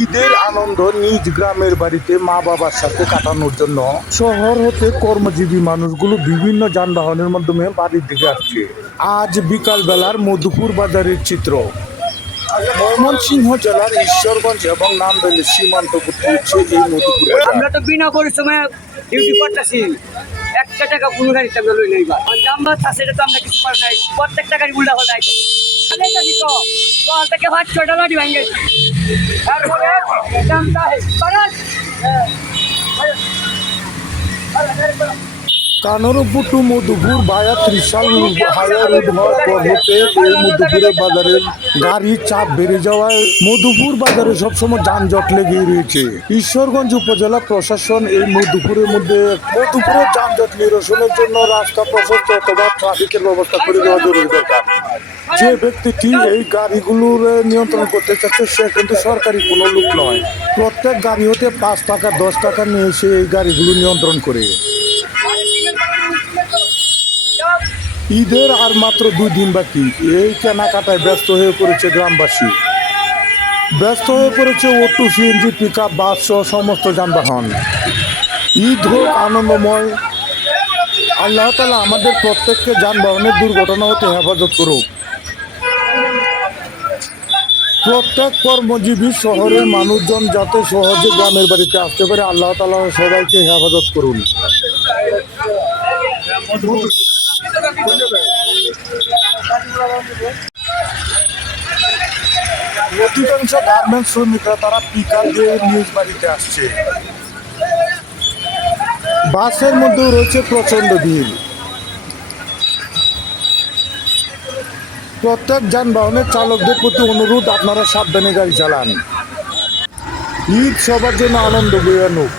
ঈদের আনন্দ নিজ গ্রামের বাড়িতে মা বাবার সাথে কাটানোর জন্য শহর হতে কর্মজীবী মানুষগুলো বিভিন্ন যানবাহনের মাধ্যমে বাড়ির দিকে আসছে। আজ বিকাল বেলার মধুপুর বাজারের চিত্র। ময়মনসিংহ জেলার ঈশ্বরগঞ্জ এবং নান্দাইলের সীমান্তবর্তী হচ্ছে এই মধুপুর বাজার। আমরা তো বিনা পরিশ্রমে ডিউটি করতেছি, একটা টাকা কোনো গাড়িতে আমরা লই নাই। জাম্বার আছে এটা তো আমরা কিছু পাই নাই, প্রত্যেকটা গাড়ি উল্টা হল নাই। থেকে 5-6টা লাঠি ভাঙে তারপরে দামটা কানরপুটু মধুপুর ভায়া ত্রিশাল হাইওয়ে রোড হওয়ার পর হতে এই মধুপুরের বাজারের গাড়ির চাপ বেড়ে যাওয়ায় মধুপুর বাজারে সবসময় যানজট লেগেই রয়েছে। ঈশ্বরগঞ্জ উপজেলা প্রশাসন এই মধুপুরের যানজট নিরসনের জন্য রাস্তা প্রশস্ত অথবা ট্রাফিকের ব্যবস্থা করে দেওয়া জরুরি দরকার। যে ব্যক্তিটি এই গাড়িগুলোর নিয়ন্ত্রণ করতে চাচ্ছে সে কিন্তু সরকারি কোনো লোক নয়। প্রত্যেক গাড়ি হতে 5 টাকা 10 টাকা নিয়ে এসে এই গাড়িগুলো নিয়ন্ত্রণ করে। ঈদের আর মাত্র 2 দিন বাকি, এই কেনাকাটায় ব্যস্ত হয়ে পড়েছে গ্রামবাসী। ব্যস্ত হয়ে পড়েছে অটো, সিএনজি, পিকআপ, বাস সহ সমস্ত যানবাহন। ঈদ হোক আনন্দময়। আল্লাহ তাআলা আমাদের প্রত্যেককে যানবাহনের দুর্ঘটনা হতে হেফাজত করুক। প্রত্যেক কর্মজীবী শহরের মানুষজন যাতে সহজে গ্রামের বাড়িতে আসতে পারে, আল্লাহ তাআলা সবাইকে হেফাজত করুন। অধিকাংশ গার্মেন্টস শ্রমিকরা তারা পিকআপ দিয়ে নিজ বাড়িতে আসছে। বাসের মধ্যেও রয়েছে প্রচন্ড ভিড়। প্রত্যেক যানবাহনের চালকদের প্রতি অনুরোধ, আপনারা সাবধানে গাড়ি চালান। ঈদ সবার জন্য আনন্দ বয়ে আনুক।